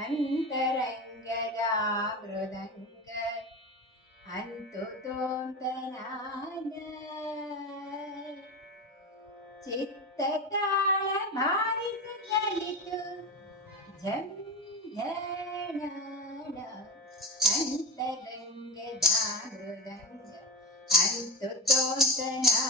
अन्तरङ्गदा मृदङ्ग अन्तुतोतना चित्त मारितु जना अन्तरङ्गदा मृदङ्ग अन्तुतोतना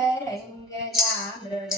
ङ्ग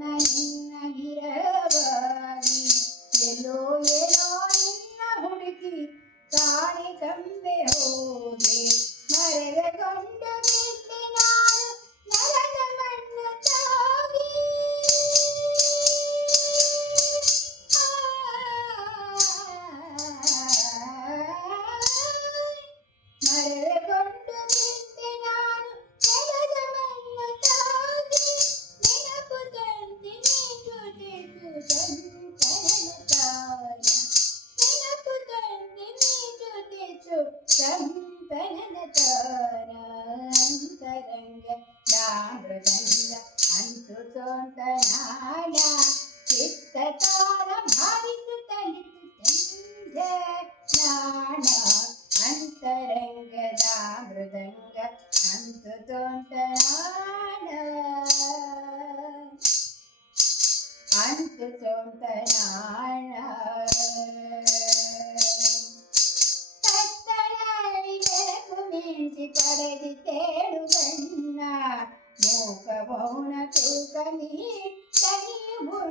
ಕಂಬೆ ಹೋದೆ ಮರೆಗೊಂಡ అంతరంగదా మృదంగ అంత అంత అంత Скорее, скорее,